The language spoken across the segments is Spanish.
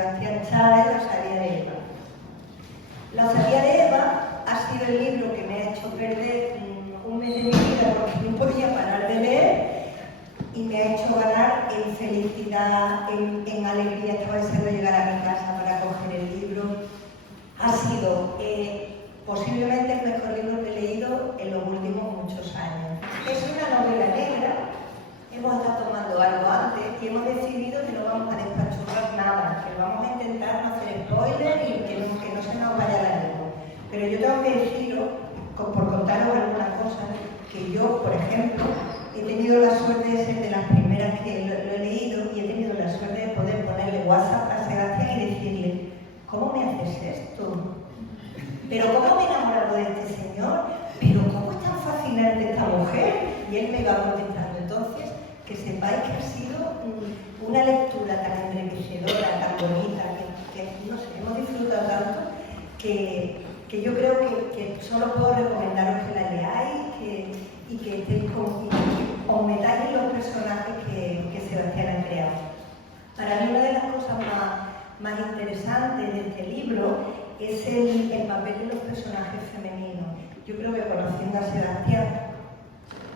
Sebastián Chávez, La osadía de Eva. La osadía de Eva ha sido el libro que me ha hecho perder un mes de mi vida porque no podía parar de leer y me ha hecho ganar en felicidad, en alegría. Estaba deseando llegar a mi casa para coger el libro. Ha sido posiblemente el mejor libro que he leído en los últimos muchos años. Es una novela negra. Hemos estado tomando algo antes y hemos decidido que no vamos a despachurrar nada, que vamos a intentar no hacer spoilers y que no se nos vaya la lengua. Pero yo tengo que deciros, por contaros algunas cosas, que yo, por ejemplo, he tenido la suerte de ser de las primeras que lo he leído y he tenido la suerte de poder ponerle WhatsApp a Sebastián y decirle, ¿cómo me haces esto? ¿Pero cómo me he enamorado de este señor? ¿Pero cómo es tan fascinante esta mujer? Y él me va contestando. Entonces, que sepáis que ha sido una lectura tan enriquecedora, tan bonita, que no sé, hemos disfrutado tanto que yo creo que solo puedo recomendaros que la leáis y que estéis os metáis en los personajes que Sebastián ha creado. Para mí una de las cosas más interesantes de este libro es el papel de los personajes femeninos. Yo creo que conociendo a Sebastián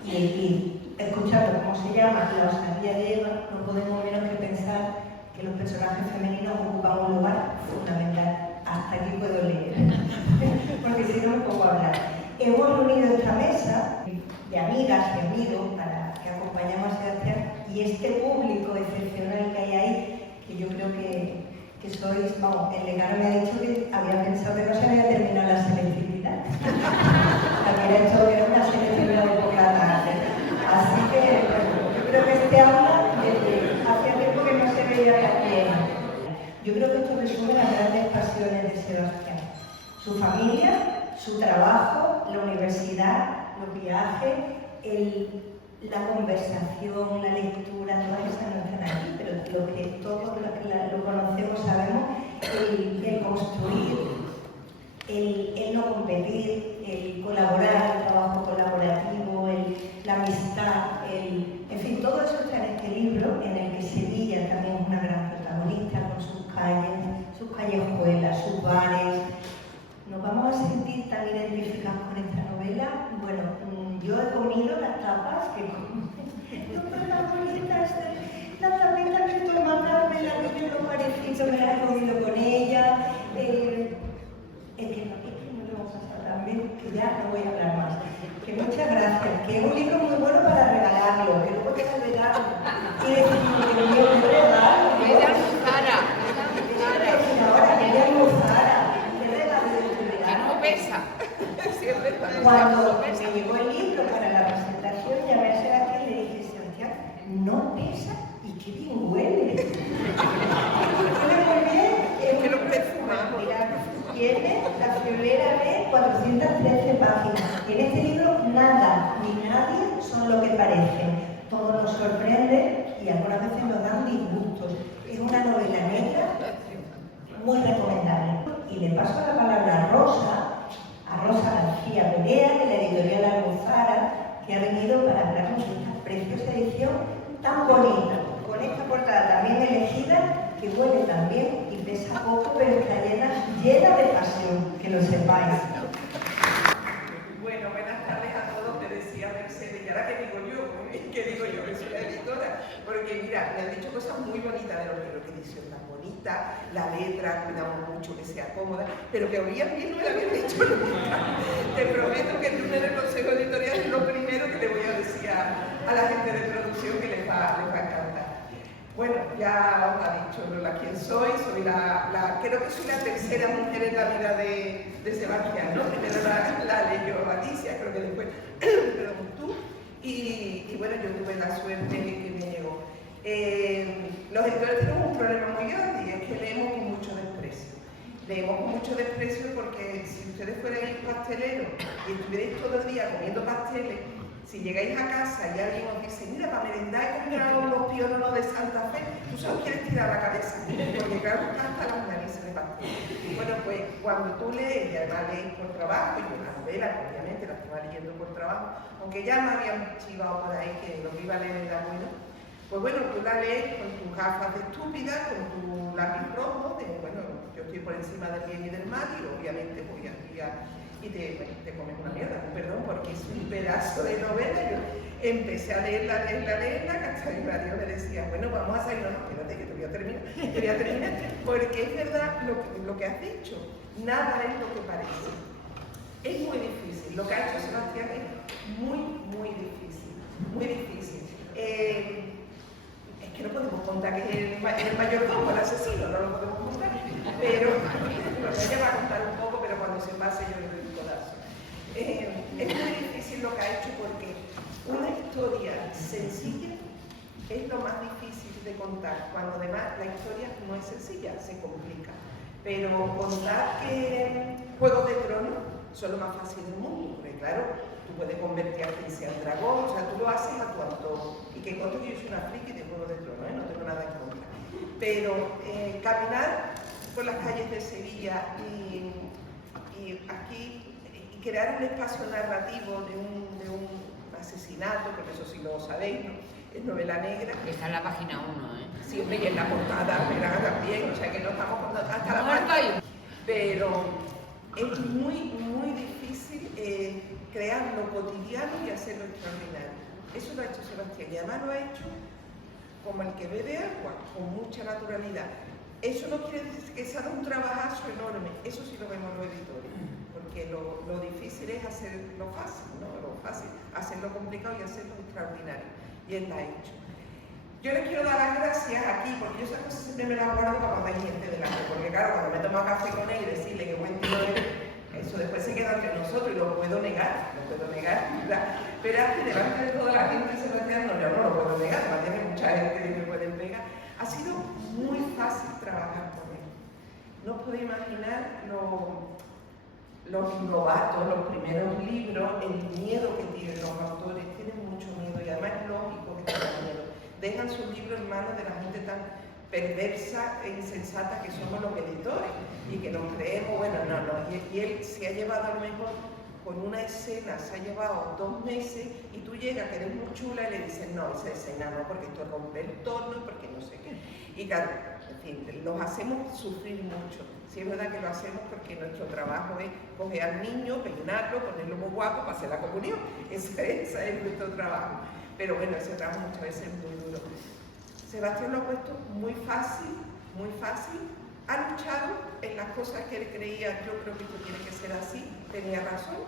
y escuchando cómo se llama La osadía de Eva, no podemos menos que pensar que los personajes femeninos ocupan un lugar fundamental. Hasta aquí puedo leer, porque si no, no puedo hablar. Hemos reunido esta mesa de amigas y amigos para que acompañemos a Sebastián y este público excepcional que hay ahí, que yo creo que sois, vamos, el decano me ha dicho que había pensado que no se había terminado la selectividad. Había hecho que era una selectividad de por la tarde. Así que, bueno, yo creo que este aula, hacía tiempo que no se veía tan llena. Yo creo que esto resume las grandes pasiones de Sebastián. Su familia, su trabajo, la universidad, los viajes, la conversación, la lectura, todas esas no están aquí, pero lo que todos los que lo conocemos sabemos, el construir, el no competir, el colaborar, el trabajo colaborativo, la amistad, en fin, todo eso está en este libro, en el que Sevilla también es una gran protagonista, con sus callejuelas, sus bares. ¿Nos vamos a sentir tan identificados con esta novela? Bueno, yo he comido las tapas que no tan bonitas, las tapitas que tú mandaste, la que yo no parecito, me las he comido con ella. Es que no lo vamos a pasar tan bien, que ya no voy a hablar más. Que muchas gracias, que es un libro muy bueno para regalarlo, que luego te regalarlo. Y decir que me dio un regalo. Ella es Zara. Ahora, ella es Zara. ¿Qué regalo de tu regalo? No pesa. Siempre Cuando me llegó el libro para la presentación, llamé a Sebastián y le dije, Sebastián, no pesa y qué bien huele. Huele muy bien. Es que lo perfumamos. Mira, tiene la friolera de 413 páginas. Y en este libro nada ni nadie son lo que parecen. Todo nos sorprende y algunas veces nos dan disgustos. Es una novela negra muy recomendable. Y le paso la palabra a Rosa García Perea, de la editorial Almozara, que ha venido para hablarnos de esta preciosa edición tan bonita, con esta portada también elegida, que huele tan bien y pesa poco, pero está llena de pasión, que lo sepáis. Bueno, buenas tardes a todos, me decía Mercedes, y ahora qué digo yo, que soy la editora, porque mira, me han dicho cosas muy bonitas de los libros, que edición tan bonita, la letra, cuidamos mucho que sea cómoda, pero que olía bien no me la habían dicho nunca. Te prometo que el lunes del Consejo Editorial es lo primero que le voy a decir a la gente de producción que les va a encantar. Bueno, ya os ha dicho Lola quién soy creo que soy la tercera mujer en la vida de Sebastián, ¿no? Primero la leyó Alicia, creo que después, perdón, tú, y bueno, yo tuve la suerte que me llegó. Los editores tenemos un problema muy grande y es que leemos con mucho desprecio. Leemos con mucho desprecio porque si ustedes fuerais pasteleros y estuvierais todo el día comiendo pasteles, si llegáis a casa y alguien os dice, mira, para merendar he comprado unos piononos de Santa Fe, tú solo quieres tirar la cabeza, porque claro, hasta las narices de pastel. Bueno, pues cuando tú lees, y además lees por trabajo, y una novela, obviamente la estaba leyendo por trabajo, aunque ya me habían chivado por ahí que lo que iba a leer era bueno, Pues bueno, tú la lees con tus gafas de estúpida, con tu lápiz rojo, de bueno, yo estoy por encima del bien y del mal y obviamente voy a y te comes una mierda, perdón, porque es un pedazo de novela. Yo empecé a leerla, que hasta mi marido me decía, bueno, vamos a salir, no, espérate que te voy a terminar, porque es verdad lo que has dicho, nada es lo que parece. Es muy difícil, lo que ha hecho Sebastián es muy, muy difícil, muy difícil. Es que no podemos contar que es el mayordomo, el asesino, no lo podemos contar, pero ella va a contar un poco, pero cuando se pase yo le doy un codazo. Es muy difícil lo que ha hecho porque una historia sencilla es lo más difícil de contar, cuando además la historia no es sencilla, se complica. Pero contar que Juegos de Tronos son lo más fácil del mundo, porque claro, tú puedes convertir a quien sea en dragón, o sea, tú lo haces a tu antojo. Y que conste que yo soy una friki de Juegos de Tronos, no tengo nada en contra. Pero caminar por las calles de Sevilla y aquí y crear un espacio narrativo de un asesinato, porque eso sí lo sabéis, ¿no? Es novela negra. Está en la página 1, ¿eh? Sí, hombre, y en la portada, verán también, o sea que no estamos hasta la página. Pero es muy, muy difícil crear lo cotidiano y hacerlo extraordinario. Eso lo ha hecho Sebastián y además lo ha hecho como el que bebe agua, con mucha naturalidad. Eso no quiere decir que sea un trabajazo enorme, eso sí lo vemos los editores, porque lo difícil es hacerlo fácil, ¿no? Lo fácil, hacerlo complicado y hacerlo extraordinario. Y él lo ha hecho. Yo les quiero dar las gracias aquí, porque yo esas cosas siempre me las guardo para cuando hay gente delante, porque claro, cuando me tomo café con él y decirle que buen tío es, eso después se queda entre nosotros y lo puedo negar, ¿verdad? Pero aquí delante de toda la gente Sebastián no lo puedo negar, además tiene mucha gente que me pueden pegar. Ha sido muy fácil trabajar con él. No os podéis imaginar los novatos, los primeros libros, el miedo que tienen los autores, tienen mucho miedo y además es lógico que tengan miedo. Dejan sus libros en manos de la gente tan perversa e insensata que somos los editores y que nos creemos, bueno, no. Y él se ha llevado a lo mejor con una escena, se ha llevado 2 meses y tú llegas que eres muy chula y le dices, no, esa escena no, porque esto rompe el tono, porque no sé qué. Y claro, en fin, los hacemos sufrir mucho. Sí es verdad que lo hacemos porque nuestro trabajo es coger al niño, peinarlo, ponerlo muy guapo para hacer la comunión. Ese es nuestro trabajo. Pero bueno, ese trabajo muchas veces es muy duro. Sebastián lo ha puesto muy fácil, muy fácil. Ha luchado en las cosas que él creía, yo creo que esto tiene que ser así, tenía razón,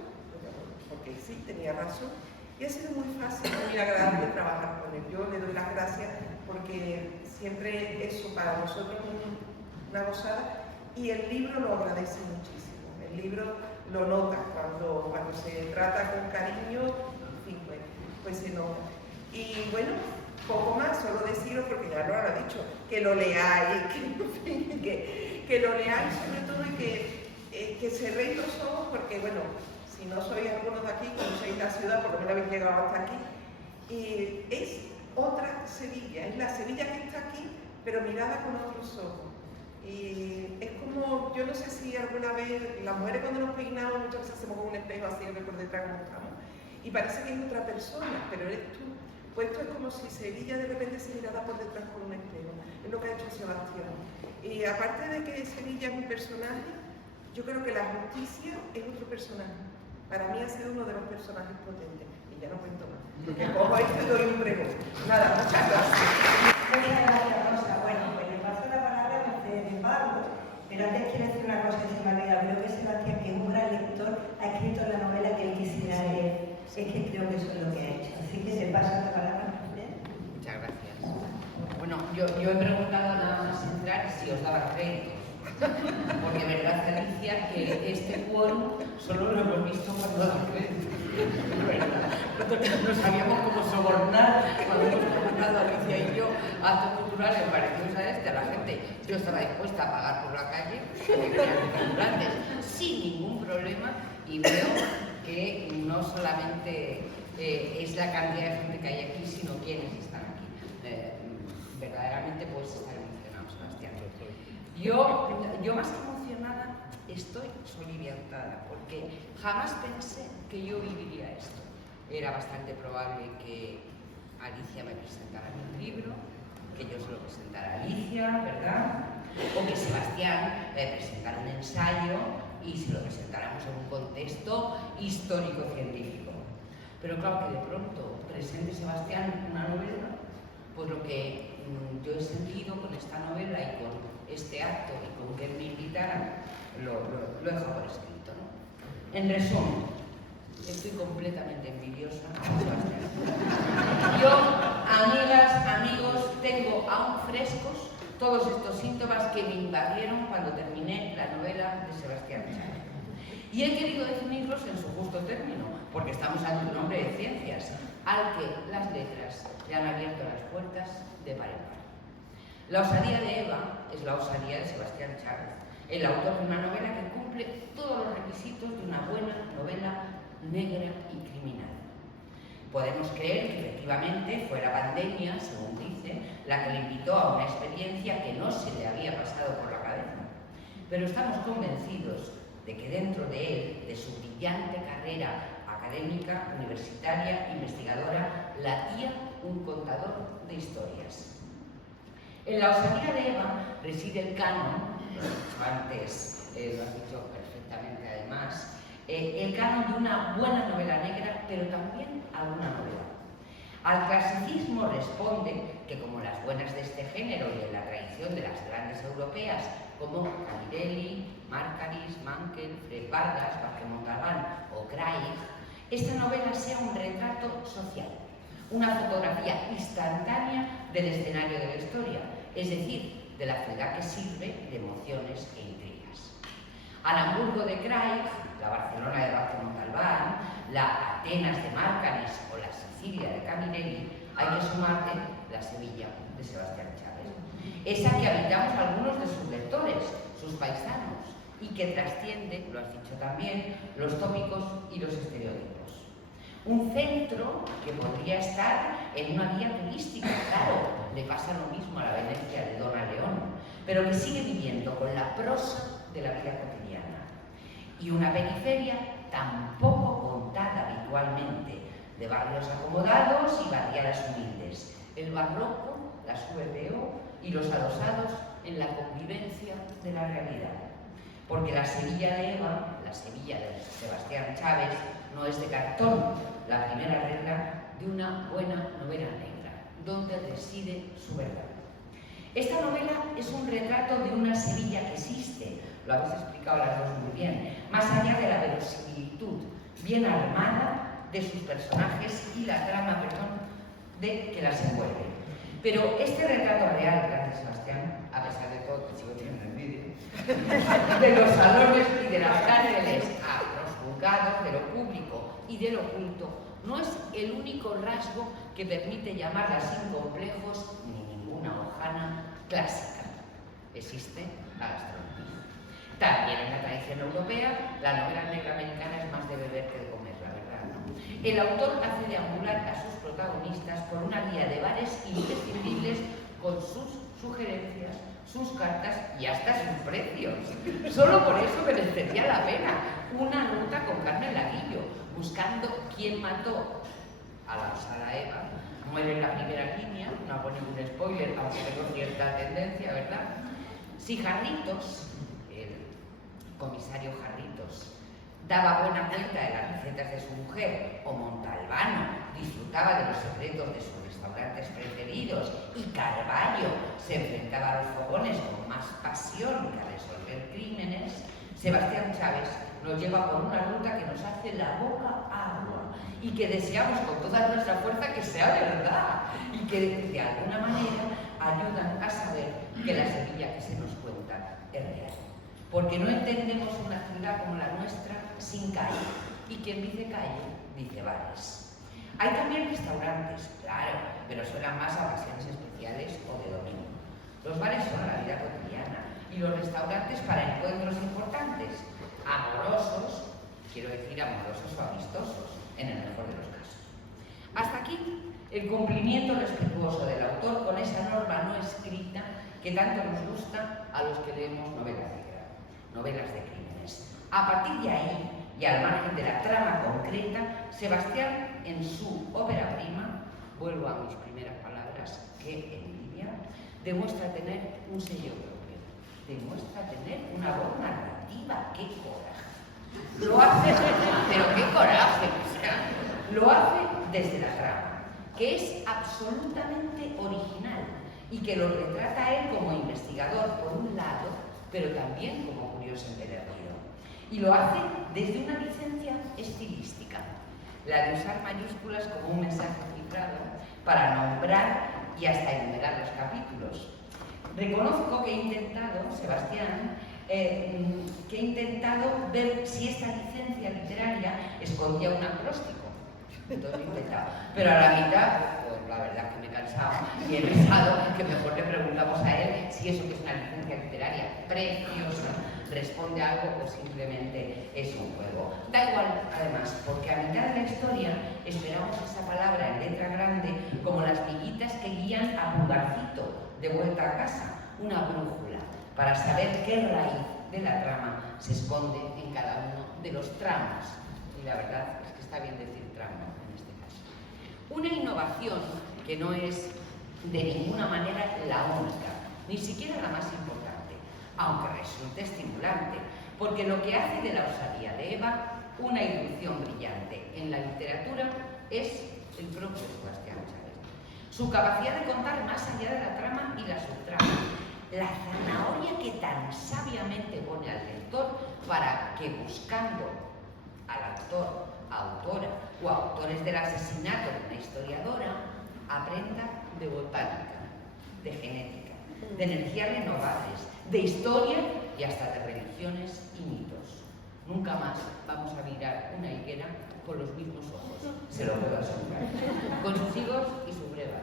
porque sí, tenía razón. Y ha sido muy fácil, muy agradable trabajar con él. Yo le doy las gracias porque siempre eso para nosotros es una gozada. Y el libro lo agradece muchísimo. El libro lo nota cuando se trata con cariño, en fin, pues se nota. Y bueno, poco más, solo deciros, porque ya lo habrá dicho, que lo leáis, que lo leáis sobre todo y que cerréis los ojos, porque bueno, si no sois algunos de aquí, conocéis la ciudad, por lo menos habéis llegado hasta aquí, y es otra Sevilla, es la Sevilla que está aquí, pero mirada con otros ojos. Y es como, yo no sé si alguna vez, las mujeres cuando nos peinamos muchas veces hacemos con un espejo así, por detrás como estamos, y parece que es otra persona, pero eres tú. Pues esto es como si Sevilla de repente se mirara por detrás con un espejo, es lo que ha hecho Sebastián. Y aparte de que Sevilla es un personaje, yo creo que la justicia es otro personaje. Para mí ha sido uno de los personajes potentes, y ya no cuento más, porque cojo esto y doy un pregón. Nada, muchas gracias. Muchas gracias, Rosa. Bueno, pues le paso la palabra a Mercedes de Pablo, pero antes quiero decir una cosa que se me olvida. Creo que Sebastián, que es un gran lector, ha escrito la novela que él quisiera leer. Es que creo que eso es lo que ha hecho. Así que te paso la palabra, Mercedes. Muchas gracias. Bueno, yo he preguntado nada más entrar si os daba crédito. Porque verdad, Alicia, que este quórum solo lo hemos visto cuando da crédito. No sabíamos cómo sobornar cuando hemos preguntado Alicia y yo acto cultural en parecidos a este, a la gente. Yo estaba dispuesta a pagar por la calle, que crean grandes, sin ningún problema, y veo que no solamente es la cantidad de gente que hay aquí, sino quienes están aquí. Verdaderamente puedes estar emocionado, Sebastián. Yo más que emocionada estoy soliviantada, porque jamás pensé que yo viviría esto. Era bastante probable que Alicia me presentara mi libro, que yo se lo presentara a Alicia, ¿verdad? O que Sebastián presentara un ensayo y se lo presentáramos en un contexto histórico-científico. Pero claro que de pronto presente Sebastián una novela, pues lo que yo he sentido con esta novela y con este acto y con que me invitaran, lo he dejado por escrito, ¿no? En resumen, estoy completamente envidiosa con Sebastián. Yo, amigas, amigos, tengo aún frescos todos estos síntomas que me invadieron cuando terminé la novela de Sebastián Chávez. Y he querido definirlos en su justo término, porque estamos ante un hombre de ciencias, al que las letras le han abierto las puertas de par en par. La osadía de Eva es la osadía de Sebastián Chávez, el autor de una novela que cumple todos los requisitos de una buena novela negra y criminal. Podemos creer que efectivamente fue la pandemia, según dice, la que le invitó a una experiencia que no se le había pasado por la cabeza. Pero estamos convencidos de que dentro de él, de su brillante carrera académica, universitaria, investigadora, latía un contador de historias. En la osadía de Eva reside el canon, lo he dicho antes, lo has dicho perfectamente además, el canon de una buena novela negra, pero también alguna novela. Al clasicismo responde que, como las buenas de este género y en la tradición de las grandes europeas, como Camilleri, Márcaris, Mankel, Fred Vargas, Vázquez Montalbán o Craig, esta novela sea un retrato social, una fotografía instantánea del escenario de la historia, es decir, de la ciudad que sirve de emociones e intrigas. Al Hamburgo de Craig, la Barcelona de Vázquez Montalbán, la Atenas de Márcaris o la Sicilia de Camilleri, hay que sumarle la Sevilla de Sebastián Chávez, esa que habitamos algunos de sus lectores, sus paisanos, y que trasciende, lo has dicho también, los tópicos y los estereotipos. Un centro que podría estar en una guía turística, claro, le pasa lo mismo a la Venecia de Dona León, pero que sigue viviendo con la prosa de la vida cotidiana. Y una periferia tan poco contada habitualmente, de barrios acomodados y barriadas humildes, el barroco, las VPO y los adosados en la convivencia de la realidad. Porque la Sevilla de Eva, la Sevilla de Sebastián Chávez, no es de cartón, la primera regla de una buena novela negra, donde reside su verdad. Esta novela es un retrato de una Sevilla que existe, lo habéis explicado las dos muy bien, más allá de la verosimilitud, bien armada de sus personajes y la trama, de que las envuelve. Pero este retrato real, gracias Sebastián, a pesar de todo, que sigo teniendo envidia, de los salones y de las cárceles a los juzgados, de lo público y de lo oculto, no es el único rasgo que permite llamarla sin complejos ni ninguna hojana clásica. Existe la gastronomía. También en la tradición europea, la novela negra americana es más de beber que de comer, la verdad, ¿no? El autor hace deambular a sus protagonistas por una guía de bares imprescindibles con sus sugerencias, sus cartas y hasta sus precios. Solo por eso merecería la pena una nota con Carmen Laguillo, buscando quién mató a la osada Eva. Muere en la primera línea, no pone un spoiler, aunque tengo cierta tendencia, ¿verdad? Si Jarritos, el comisario Jarritos, daba buena cuenta de las recetas de su mujer, o Montalbano disfrutaba de los secretos de sus restaurantes preferidos, y Carballo se enfrentaba a los fogones con más pasión que a resolver crímenes, Sebastián Chávez nos lleva por una ruta que nos hace la boca agua y que deseamos con toda nuestra fuerza que sea verdad y que de alguna manera ayudan a saber que la Sevilla que se nos cuenta es real. Porque no entendemos una ciudad como la nuestra sin calle, y quien dice calle, dice bares. Hay también restaurantes, claro, pero suenan más a ocasiones especiales o de domingo. Los bares son la vida cotidiana y los restaurantes para encuentros importantes, amorosos, quiero decir amorosos o amistosos, en el mejor de los casos. Hasta aquí el cumplimiento respetuoso del autor con esa norma no escrita que tanto nos gusta a los que leemos novela negra, novelas de crímenes. A partir de ahí, y al margen de la trama concreta, Sebastián, en su ópera prima, vuelvo a mis primeras palabras, que envidia, demuestra tener un sello propio, demuestra tener una voz narrativa. ¡Qué coraje! Lo hace, pero qué coraje, o sea, lo hace desde la trama, que es absolutamente original y que lo retrata a él como investigador por un lado, pero también como curioso empedernido. Y lo hace desde una licencia estilística, la de usar mayúsculas como un mensaje cifrado para nombrar y hasta enumerar los capítulos. Reconozco que he intentado, Sebastián, que he intentado ver si esta licencia literaria escondía un acróstico. Entonces he intentado. Pero a la mitad, pues la verdad que me he cansado y he pensado que mejor le preguntamos a él si eso que es una licencia literaria preciosa responde a algo o simplemente es un juego. Da igual, además, porque a mitad de la historia esperamos esa palabra en letra grande como las miguitas que guían a Pulgarcito de vuelta a casa, una brújula, para saber qué raíz de la trama se esconde en cada uno de los tramos. Y la verdad es que está bien decir tramo en este caso. Una innovación que no es de ninguna manera la única, ni siquiera la más importante, aunque resulte estimulante, porque lo que hace de la osadía de Eva una irrupción brillante en la literatura es el propio Sebastián Chávez. Su capacidad de contar más allá de la trama y la subtrama, la zanahoria que tan sabiamente pone al lector para que buscando al autor, autora o autores del asesinato de una historiadora, aprenda de botánica, de genética, de energías renovables, de historia y hasta de religiones y mitos. Nunca más vamos a mirar una higuera con los mismos ojos, se lo puedo asegurar, con sus higos y su breva.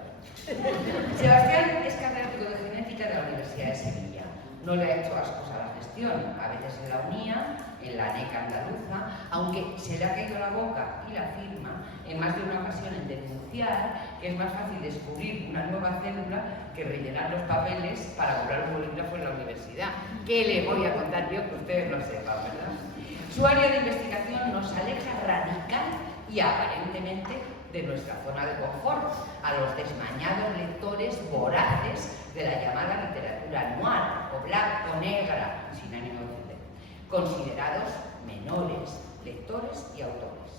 Sebastián es catedrático de genética de la Universidad de Sevilla. No le ha hecho ascos a la gestión, a veces en la UNIA, en la ANECA andaluza, aunque se le ha caído la boca y la firma en más de una ocasión en denunciar que es más fácil descubrir una nueva célula que rellenar los papeles para comprar un bolígrafo en la universidad. ¿Qué le voy a contar yo que ustedes lo sepan, verdad? Su área de investigación nos aleja radical y aparentemente de nuestra zona de confort, a los desmañados lectores voraces de la llamada literatura noir, o black o negra, sin ánimo de ofender, considerados menores, lectores y autores.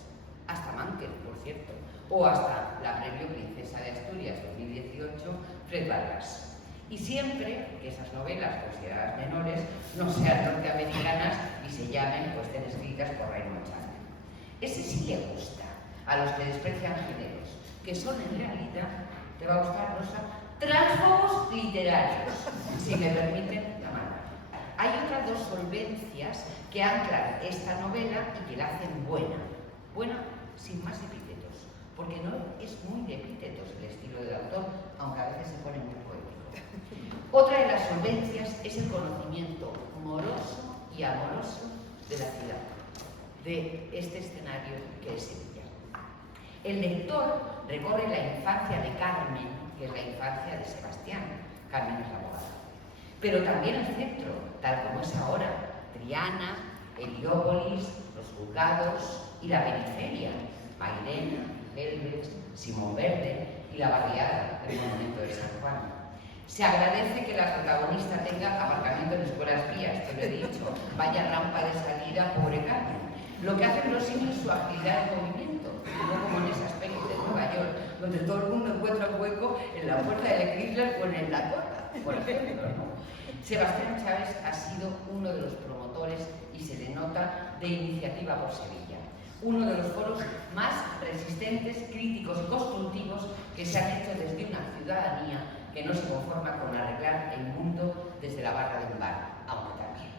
Hasta Mankel, por cierto, o hasta la Premio Princesa de Asturias 2018, Fred Vargas. Y siempre que esas novelas consideradas menores no sean norteamericanas y se llamen, pues, estén escritas por Raymond Chandler. Ese sí le gusta a los que desprecian géneros, que son en realidad, te va a gustar, Rosa, tránsfobos literarios, si me permiten llamarla. Hay otras dos solvencias que anclan esta novela y que la hacen buena, buena sin más epítetos, porque no es muy de epítetos el estilo del autor, aunque a veces se pone muy poético. Otra de las solvencias es el conocimiento moroso y amoroso de la ciudad, de este escenario que es Sevilla. El lector recorre la infancia de Carmen, que es la infancia de Sebastián. Carmen es la abogada. Pero también el centro, tal como es ahora, Triana, Heliópolis, los juzgados y la periferia, Mairena, Helves, Simón Verde y la barriada del monumento de San Juan. Se agradece que la protagonista tenga aparcamiento en escuelas vías, te lo he dicho, vaya rampa de salida, pobre Carmen. Lo que hacen los signos su actividad de movimiento, no como en esas pelis de Nueva York, donde todo el mundo encuentra un hueco en la puerta de Chrysler o en la torta, por ejemplo, ¿no? Sebastián Chávez ha sido uno de los promotores, y se le nota, de Iniciativa por Sevilla, uno de los foros más resistentes, críticos y constructivos que se han hecho desde una ciudadanía que no se conforma con arreglar el mundo desde la barra de un bar, aunque también.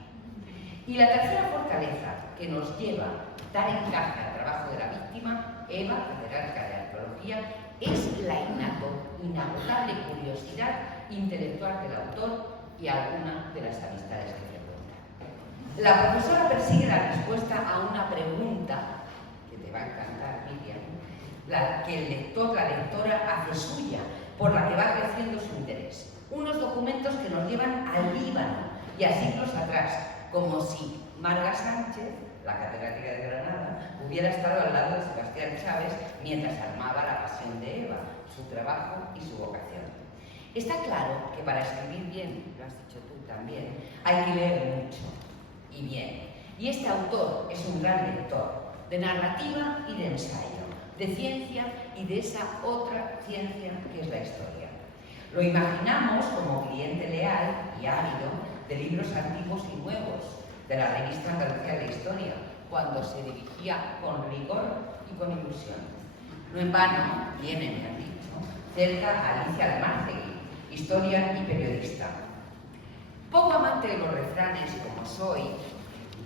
Y la tercera fortaleza que nos lleva a dar encaje al trabajo de la víctima, Eva, catedrática de arqueología, es la inagotable curiosidad intelectual del autor y alguna de las amistades que frecuenta. La profesora persigue la respuesta a una pregunta que te va a encantar, Miriam, la que el lector, la lectora hace suya, por la que va creciendo su interés. Unos documentos que nos llevan al Líbano y a siglos atrás, como si Marga Sánchez la catedrática de Granada, hubiera estado al lado de Sebastián Chávez mientras armaba La Pasión de Eva, su trabajo y su vocación. Está claro que para escribir bien, lo has dicho tú también, hay que leer mucho y bien. Y este autor es un gran lector de narrativa y de ensayo, de ciencia y de esa otra ciencia que es la historia. Lo imaginamos como cliente leal y ávido de libros antiguos y nuevos, de la revista Andalucía de Historia, cuando se dirigía con rigor y con ilusión. No en vano tiene, me han dicho, cerca a Alicia Lamártegui, historia y periodista. Poco amante de los refranes como soy,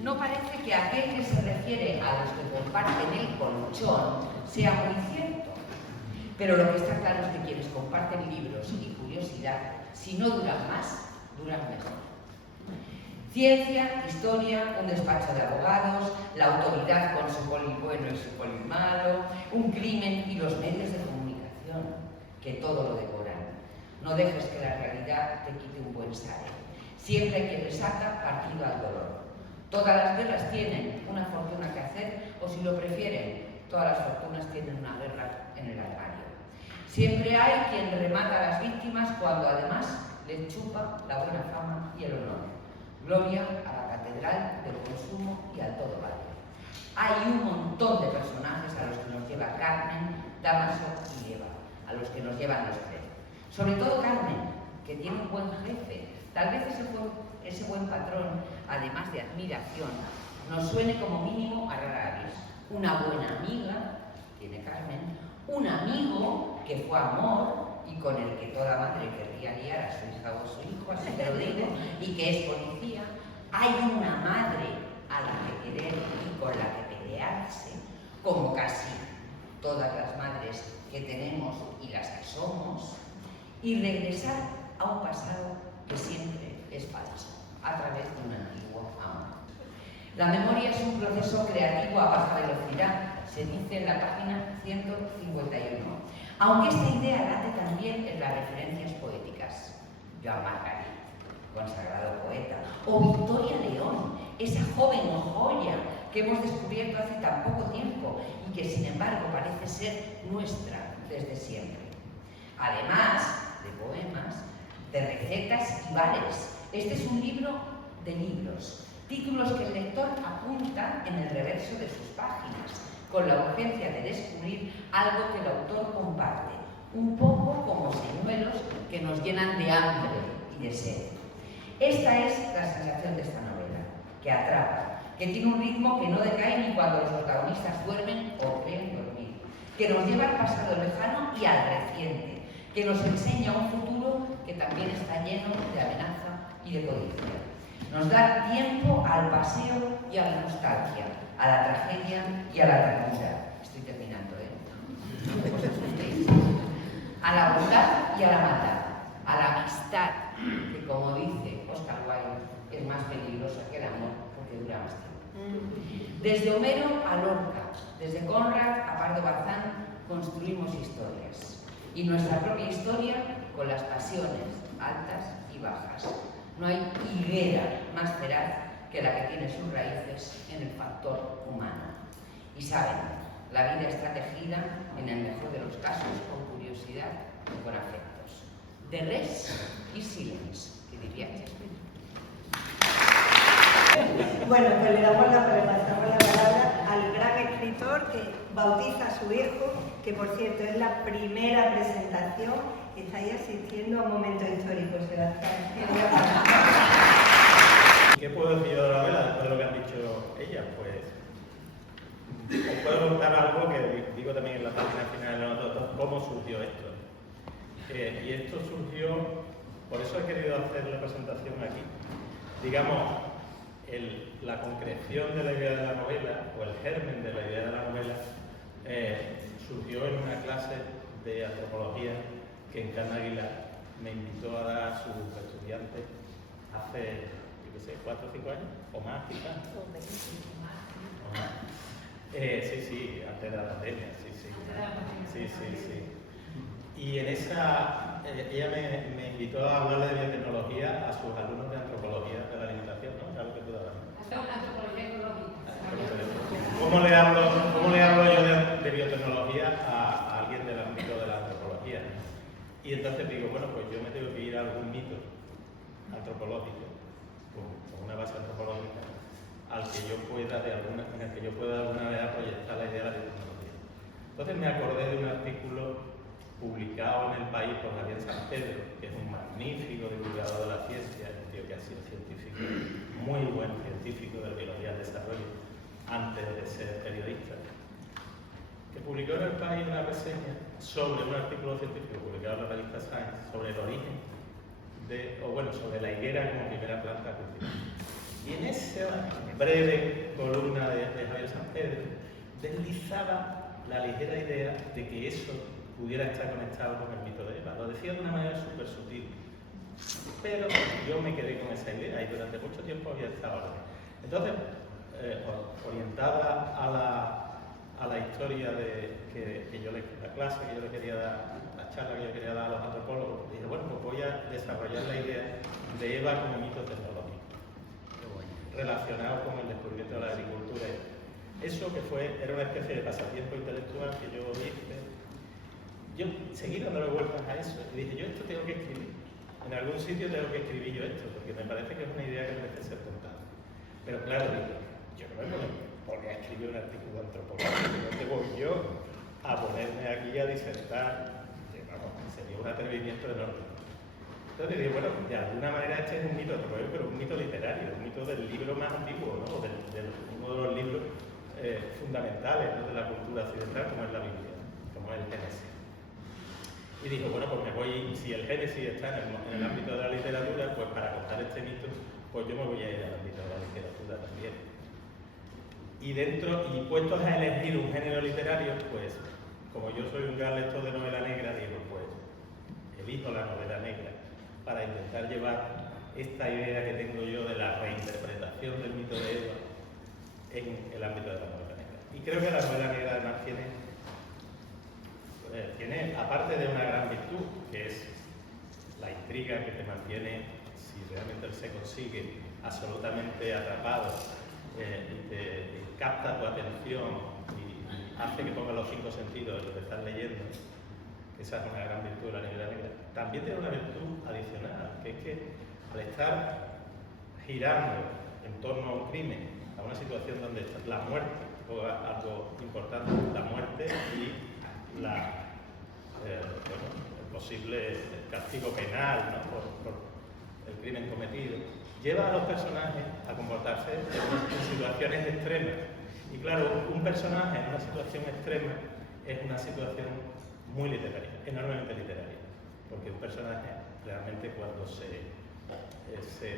no parece que aquel que se refiere a los que comparten el colchón sea muy cierto. Pero lo que está claro es que quienes comparten libros y curiosidad, si no duran más, duran mejor. Ciencia, historia, un despacho de abogados, la autoridad con su poli bueno y su poli malo, un crimen y los medios de comunicación, que todo lo devoran. No dejes que la realidad te quite un buen sale. Siempre hay quien le saca partido al dolor. Todas las guerras tienen una fortuna que hacer, o si lo prefieren, todas las fortunas tienen una guerra en el armario. Siempre hay quien remata a las víctimas cuando además les chupa la buena fama y el honor. Gloria a la catedral del consumo y al todo vale. Hay un montón de personajes a los que nos lleva Carmen, Dámaso y Eva, a los que nos llevan los tres. Sobre todo Carmen, que tiene un buen jefe. Tal vez ese buen patrón, además de admiración, nos suene como mínimo a rara avis. Una buena amiga, tiene Carmen, un amigo que fue amor y con el que toda madre querría liar a su hija o su hijo, así te lo digo, y que es policía. Hay una madre a la que querer y con la que pelearse, como casi todas las madres que tenemos y las que somos, y regresar a un pasado que siempre es falso, a través de un antiguo amor. La memoria es un proceso creativo a baja velocidad, se dice en la página 151, aunque esta idea late también en las referencias poéticas. Joan Margarit, consagrado poeta, o Victoria León, esa joven joya que hemos descubierto hace tan poco tiempo y que sin embargo parece ser nuestra desde siempre. Además de poemas, de recetas y bares. Este es un libro de libros, títulos que el lector apunta en el reverso de sus páginas, con la urgencia de descubrir algo que el autor comparte, un poco como señuelos que nos llenan de hambre y de sed. Esta es la sensación de esta novela, que atrapa, que tiene un ritmo que no decae ni cuando los protagonistas duermen o creen dormir, que nos lleva al pasado lejano y al reciente, que nos enseña un futuro que también está lleno de amenaza y de codicia. Nos da tiempo al paseo y a la nostalgia, a la tragedia y a la ternura. Estoy terminando, ¿eh? No os asustéis. A la bondad y a la maldad, a la amistad, que como dice Oscar Wilde, es más peligrosa que el amor porque dura más tiempo. Desde Homero a Lorca, desde Conrad a Pardo Bazán, construimos historias. Y nuestra propia historia con las pasiones altas y bajas. No hay higuera más feraz que la que tiene sus raíces en el factor humano. Y saben, la vida está tejida, en el mejor de los casos, con curiosidad y con afectos. De res y silence, que diría Shakespeare. Bueno, pues le pasamos la palabra al gran escritor que bautiza a su hijo, que por cierto es la primera presentación que estáis asistiendo a un momento histórico, Sebastián. ¿Qué puedo decir yo de la novela después de lo que han dicho ellas? Pues os puedo contar algo que digo también en la página final de la nota, cómo surgió esto. Y esto surgió, por eso he querido hacer la presentación aquí. Digamos, la concreción de la idea de la novela, o el germen de la idea de la novela, surgió en una clase de antropología que Encarna Aguilar me invitó a dar a sus estudiantes hace, yo qué sé, 4 o 5 años, o más quizás. Sí, antes de la pandemia, sí. Y en esa, ella me invitó a hablar de biotecnología a sus alumnos de antropología de la alimentación, ¿no? ¿Sabes lo que tú dabas? Antropología ecológica. ¿Cómo le hablo yo de biotecnología a alguien del ámbito de la antropología? Y entonces digo, bueno, pues yo me tengo que ir a algún mito antropológico, con una base antropológica, en el que yo pueda de alguna manera proyectar la idea de la biotecnología. Entonces me acordé de un artículo publicado en El País por Javier San Pedro, que es un magnífico divulgador de la ciencia, un tío que ha sido científico, muy buen científico de biología del desarrollo, antes de ser periodista, que publicó en El País una reseña sobre un artículo científico publicado en la revista Science sobre el origen sobre la higuera como primera planta cultivada. Y en esa breve columna de Javier San Pedro deslizaba la ligera idea de que eso pudiera estar conectado con el mito de Eva. Lo decía de una manera súper sutil, pero yo me quedé con esa idea y durante mucho tiempo había estado ahí. Entonces, orientada a la historia la clase que yo le quería dar, la charla que yo quería dar a los antropólogos, dije, bueno, pues voy a desarrollar la idea de Eva como mito tecnológico, relacionado con el descubrimiento de la agricultura. Eso que era una especie de pasatiempo intelectual que yo hice. Yo seguí dándole vueltas a eso y dije, yo esto tengo que escribir. En algún sitio tengo que escribir yo esto, porque me parece que es una idea que merece ser contada. Pero claro, digo, yo no me voy a escribir un artículo antropológico, no te voy yo a ponerme aquí a disertar, sería un atrevimiento enorme. Entonces digo, bueno, de alguna manera este es un mito antropológico, pero un mito literario, un mito del libro más antiguo, ¿no? Uno de los libros fundamentales, ¿no?, de la cultura occidental, como es la Biblia, como es el Génesis. Y dijo, bueno, pues me voy, si el Génesis está en el ámbito de la literatura, pues para contar este mito, pues yo me voy a ir al ámbito de la literatura también. Y puestos a elegir un género literario, pues, como yo soy un gran lector de novela negra, digo, pues, elijo la novela negra para intentar llevar esta idea que tengo yo de la reinterpretación del mito de Eva en el ámbito de la novela negra. Y creo que la novela negra además tiene, aparte de una gran virtud, que es la intriga que te mantiene, si realmente se consigue, absolutamente atrapado, y te capta tu atención y hace que pongas los 5 sentidos de lo que estás leyendo. Esa es una gran virtud de la novela negra. También tiene una virtud adicional, que es que al estar girando en torno a un crimen, a una situación donde la muerte juega algo importante, la muerte y el posible castigo penal, ¿no?, por el crimen cometido, lleva a los personajes a comportarse en situaciones extremas. Y claro, un personaje en una situación extrema es una situación muy literaria, enormemente literaria, porque un personaje realmente cuando se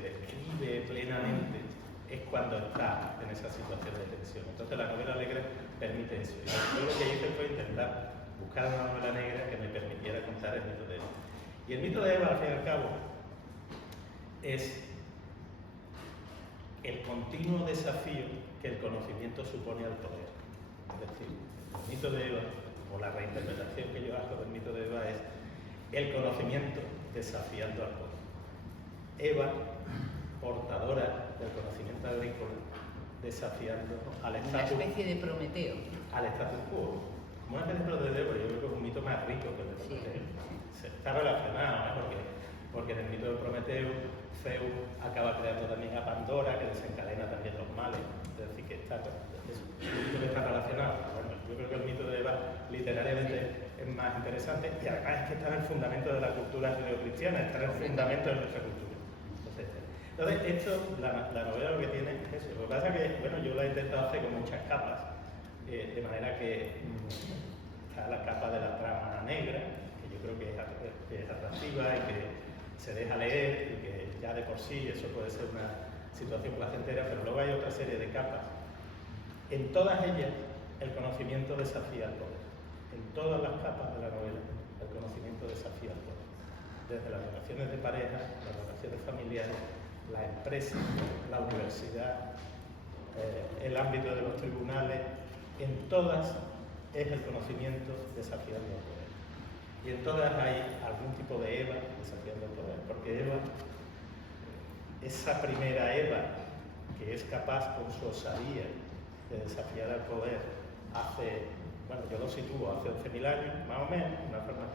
describe plenamente es cuando está en esa situación de tensión. Entonces la novela negra permite eso. Y yo lo que hice fue intentar buscar una novela negra que me permitiera contar el mito de Eva. Y el mito de Eva, al fin y al cabo, es el continuo desafío que el conocimiento supone al poder. Es decir, el mito de Eva, o la reinterpretación que yo hago del mito de Eva, es el conocimiento desafiando al poder. Eva, portadora del conocimiento agrícola, desafiando al status, una especie de Prometeo. Al status quo. Como una especie de Prometeo, pero yo creo que es un mito más rico que el de Prometeo. Sí. Está relacionado, ¿no? Porque en el mito de Prometeo, Zeus acaba creando también a Pandora, que desencadena también los males. Es decir, que es un mito que está relacionado. Bueno, yo creo que el mito de Eva literariamente es más interesante y además es que está en el fundamento de la cultura judeocristiana, está en el fundamento de nuestra cultura. Entonces, esto, la novela lo que tiene es eso. Lo que pasa es que, bueno, yo lo he intentado hacer con muchas capas, de manera que está la capa de la trama negra, que yo creo que es atractiva y que se deja leer y que ya de por sí eso puede ser una situación placentera, pero luego hay otra serie de capas. En todas ellas, el conocimiento desafía al poder. En todas las capas de la novela, el conocimiento desafía al poder. Desde las relaciones de pareja, las relaciones familiares, la empresa, la universidad, el ámbito de los tribunales, en todas es el conocimiento desafiando el poder. Y en todas hay algún tipo de Eva desafiando el poder, porque Eva, esa primera Eva, que es capaz con su osadía de desafiar al poder hace, bueno, yo lo sitúo hace 11.000 años, más o menos, de una forma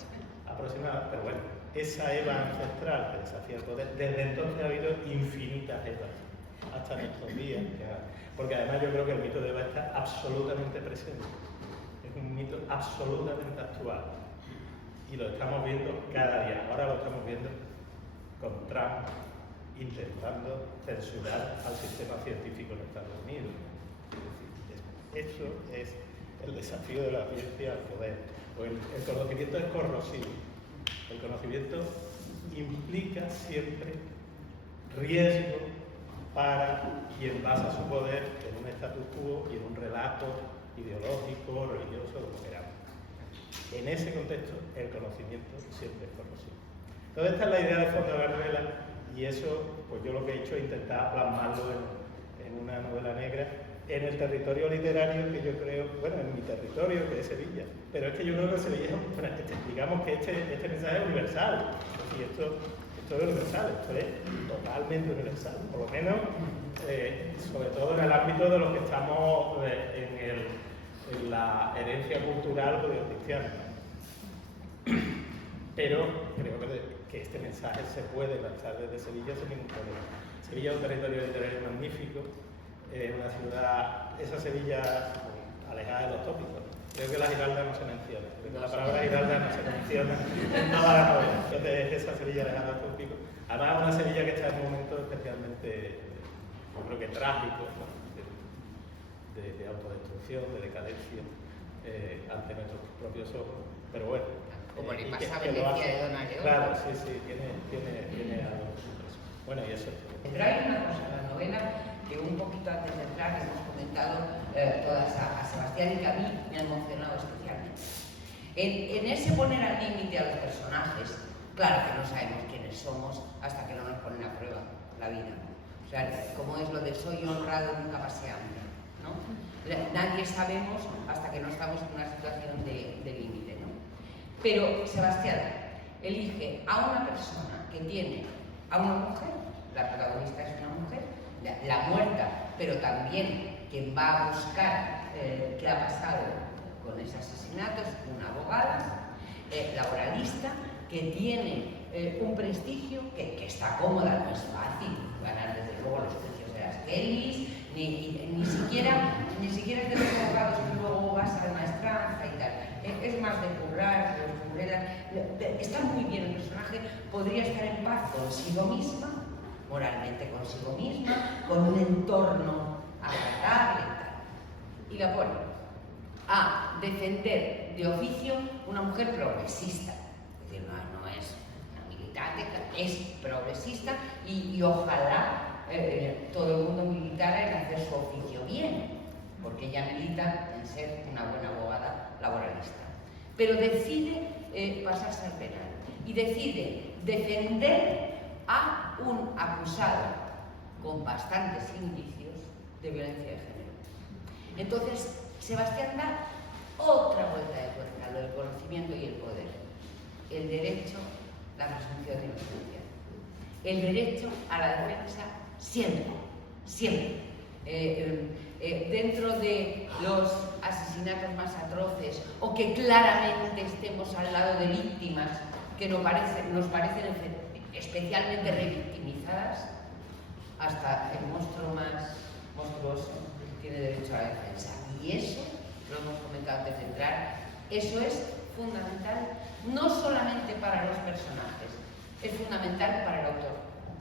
aproximada, pero bueno, esa Eva ancestral que desafía el poder, desde entonces ha habido infinitas Evas hasta nuestros días, porque además yo creo que el mito de Eva está absolutamente presente, es un mito absolutamente actual y lo estamos viendo cada día. Ahora lo estamos viendo con Trump intentando censurar al sistema científico en Estados Unidos. Es decir, eso es el desafío de la ciencia al poder. El conocimiento es corrosivo. El conocimiento implica siempre riesgo para quien basa su poder en un status quo y en un relato ideológico, religioso, como queramos. En ese contexto, el conocimiento siempre es corrosivo. Entonces, esta es la idea de fondo de la novela, y eso, pues yo lo que he hecho es intentar plasmarlo en una novela negra, en el territorio literario que yo creo, bueno, en mi territorio, que es Sevilla, pero es que yo creo que Sevilla, bueno, digamos que este mensaje es universal, y esto es universal, esto es totalmente universal, por lo menos, sobre todo en el ámbito de los que estamos en la herencia cultural judeocristiana. Pero creo que este mensaje se puede lanzar desde Sevilla sin ningún problema. Sevilla es un territorio literario magnífico, una ciudad, esa Sevilla alejada de los tópicos. Creo que la Giralda no se menciona, creo que la palabra Giralda no se menciona en toda la novela. Entonces, esa Sevilla alejada de los tópicos. Además, una Sevilla que está en un momento especialmente, yo creo que trágico, ¿no? de autodestrucción, de decadencia, ante nuestros propios ojos. Pero bueno. Como le pasa a Venecia de Don León. Claro, sí, tiene algo. Bueno, y eso. Pero hay una cosa en la novela que un poquito antes de entrar hemos comentado todas a Sebastián y que a mí me ha emocionado especialmente. En ese poner al límite a los personajes, claro que no sabemos quiénes somos hasta que no nos ponen a prueba la vida. O sea, como es lo de soy honrado, nunca pasé hambre, ¿no? Nadie sabemos hasta que no estamos en una situación de límite, ¿no? Pero Sebastián elige a una persona que tiene a una mujer, la protagonista es una mujer, la muerta, pero también quien va a buscar qué ha pasado con esos asesinatos, una abogada, laboralista, que tiene un prestigio, que está cómoda, no es fácil ganar desde luego los precios de las pelis, ni siquiera es de los abogados que luego vas a la maestranza y tal. Es más de currar, está muy bien el personaje, podría estar en paz consigo misma, moralmente consigo misma, con un entorno agradable y tal. Y la pone a defender de oficio una mujer progresista. Es decir, no es una militante, es progresista y ojalá todo el mundo militara en hacer su oficio bien, porque ella milita en ser una buena abogada laboralista. Pero decide pasarse al penal y decide defender a un acusado con bastantes indicios de violencia de género. Entonces, Sebastián da otra vuelta de tuerca, lo del conocimiento y el poder. El derecho, la presunción de inocencia. El derecho a la defensa siempre. Dentro de los asesinatos más atroces o que claramente estemos al lado de víctimas que nos parecen especialmente revictimizadas, hasta el monstruo más monstruoso tiene derecho a la defensa. Y eso, lo hemos comentado antes de entrar, eso es fundamental no solamente para los personajes, es fundamental para el autor,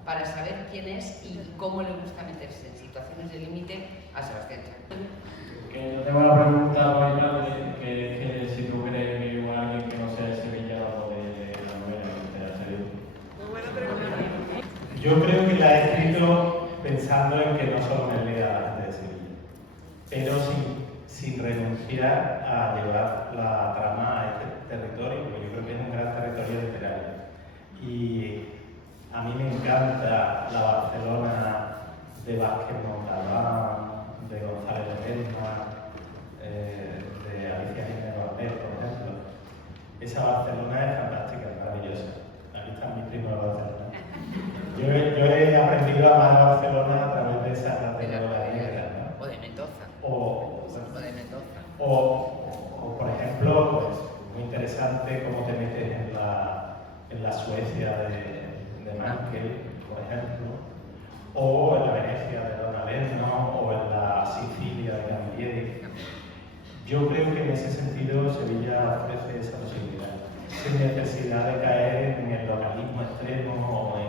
para saber quién es y cómo le gusta meterse en situaciones de límite a Sebastián. Que yo tengo la pregunta, Paula, que si tú crees que igual alguien que no sea de Sevilla o de la novela que te ha salido. Muy buena pregunta. Yo creo que la he escrito pensando en que no solo me lea la gente de Sevilla, pero sin renunciar a llevar la trama a este territorio, porque yo creo que es un gran territorio literario. Y a mí me encanta la Barcelona de Vázquez Montalbán, de González de Ledesma, de Alicia Jiménez Barber, por ejemplo. Esa Barcelona es fantástica, es maravillosa. Aquí están mis primos de Barcelona. Yo he aprendido a amar a Barcelona a través de esa novela negra, ¿no? O de Mendoza. O interesante cómo te metes en la Suecia de Mankel, por ejemplo, o en la Venecia de Donna Lennon, o en la Sicilia de Gambieri. Yo creo que en ese sentido Sevilla ofrece esa posibilidad, sin necesidad de caer en el localismo extremo o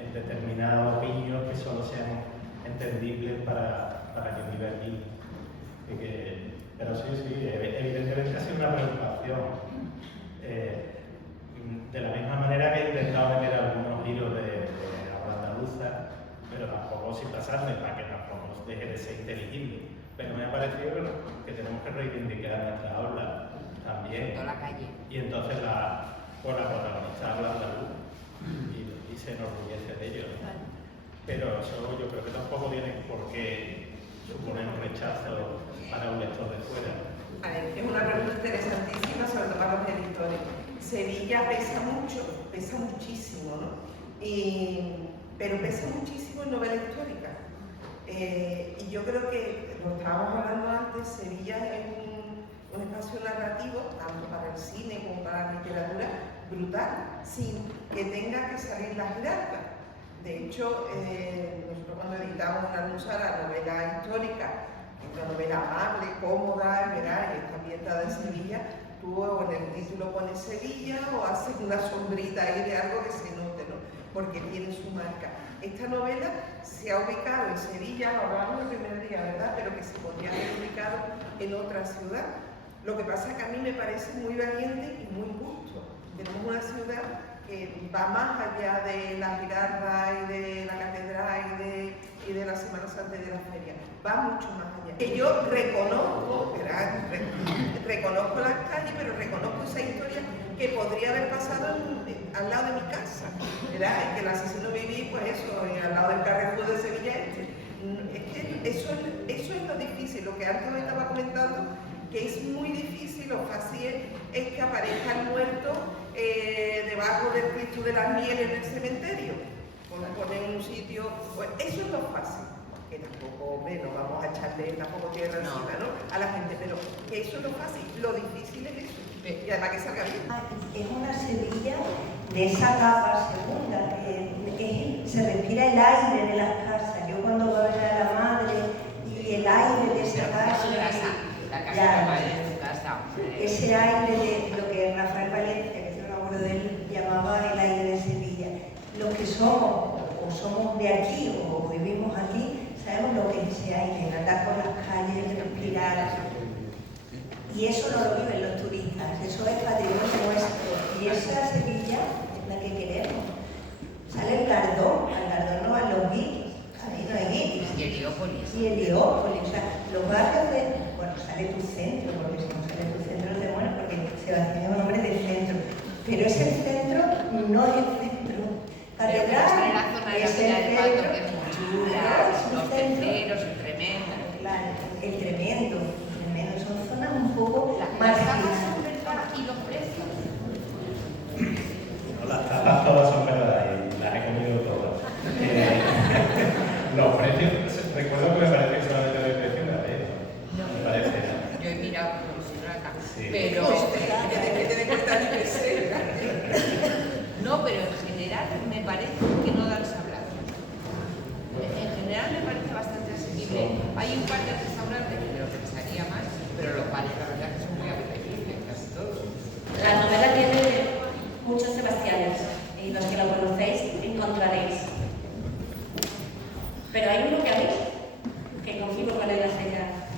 en determinados opinios que solo sean entendibles para quien vive aquí. Pero sí, evidentemente ha sido una preocupación. De la misma manera que he intentado meter algunos giros de habla andaluza, pero tampoco sin pasarme para que tampoco deje de ser inteligible. Pero me ha parecido que tenemos que reivindicar nuestra habla también. Toda la calle. Y entonces la protagonista habla andaluz y se enorgullece de ello. Pero eso yo creo que tampoco tiene por qué suponer un rechazo para un lector de fuera. A ver, es una pregunta interesantísima, sobre todo para los editores. Sevilla pesa muchísimo, ¿no? Pero pesa muchísimo en novela histórica. Y yo creo que, lo estábamos hablando antes, Sevilla es un espacio narrativo, tanto para el cine como para la literatura, brutal, sin que tenga que salir la jerarca. De hecho, nosotros cuando editamos una novela histórica, que es una novela amable, cómoda, ¿verdad? Y está ambientada en Sevilla, tú o en el título pones Sevilla o haces una sombrita ahí de algo que se note, ¿no? Porque tiene su marca. Esta novela se ha ubicado en Sevilla, lo hablamos el primer día, ¿verdad? Pero que se podría haber ubicado en otra ciudad. Lo que pasa es que a mí me parece muy valiente y muy justo. Tenemos una ciudad que va más allá de la Girarda y de la catedral y de la Semana Santa y de la feria. Va mucho más allá. Que yo reconozco, ¿verdad? Reconozco las calles, pero reconozco esa historia que podría haber pasado al lado de mi casa, ¿verdad? En que el asesino vivía, pues eso, al lado del Carrefour de Sevilla Este. Es que eso es lo difícil, lo que antes estaba comentando, que es muy difícil, lo fácil es que aparezca el muerto debajo del Cristo de las Mieles en el cementerio, poner en un sitio, pues eso es lo fácil. Que tampoco, hombre, no vamos a echarle tampoco tierra encima, ¿no? A la gente, pero que eso es lo fácil, lo difícil es eso, y además que salga bien. Es una Sevilla de esa capa segunda, se respira el aire de las casas. Yo cuando voy a ver a la madre y el aire de esa casa, La casa de su casa. ese aire de lo que Rafael Valencia, que yo me acuerdo de él, llamaba el aire de Sevilla. Los que somos, o somos de aquí, o vivimos aquí, sabemos lo que es ese aire, andar por las calles, respirar. Y eso no lo viven los turistas, eso es patrimonio nuestro. Y esa Sevilla es la que queremos. Sale el Gardón, al Gardón no van los guiris, ahí no hay guiris. Y Heliópolis. Y Heliópolis, o sea, los barrios de... Bueno, sale tu centro, porque si no sale tu centro te mueres, porque Sebastián es un hombre del centro. Pero ese centro no es el centro. Catedral la zona de la es Pila del Pato, centro. que es muy chula, los terceros, el tremendo. Claro, el tremendo, son zonas un poco Las más tapas son verdad y los precios. No, las tapas todas son verdad y las he comido todas. Los precios, recuerdo que me parece que solamente el precio de la vez. Me parece. Yo he mirado como si no era Sí. pero no, pero en general me parece que no dan sablazo. En general me parece bastante asequible. Hay un par de restaurantes que me lo pensaría más, pero los bares la verdad que son muy apetecibles, casi todos. La novela tiene muchos Sebastianes y los que lo conocéis encontraréis. Pero hay uno que a mí, que convivo con él hace ya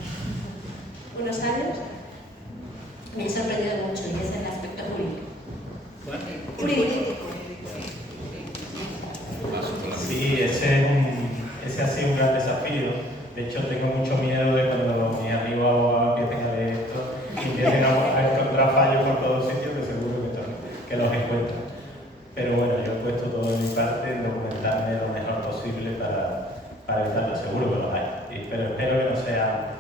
unos años, me ha sorprendido mucho y es el aspecto jurídico. Jurídico. Sí, ese ha sido un gran desafío. De hecho, tengo mucho miedo de cuando mis amigos empiecen a leer esto y empiecen a encontrar fallos por todos sitios, que seguro que los encuentran. Pero bueno, yo he puesto todo de mi parte en documentarme lo mejor posible para evitarlo. Seguro que los hay, pero espero que no sean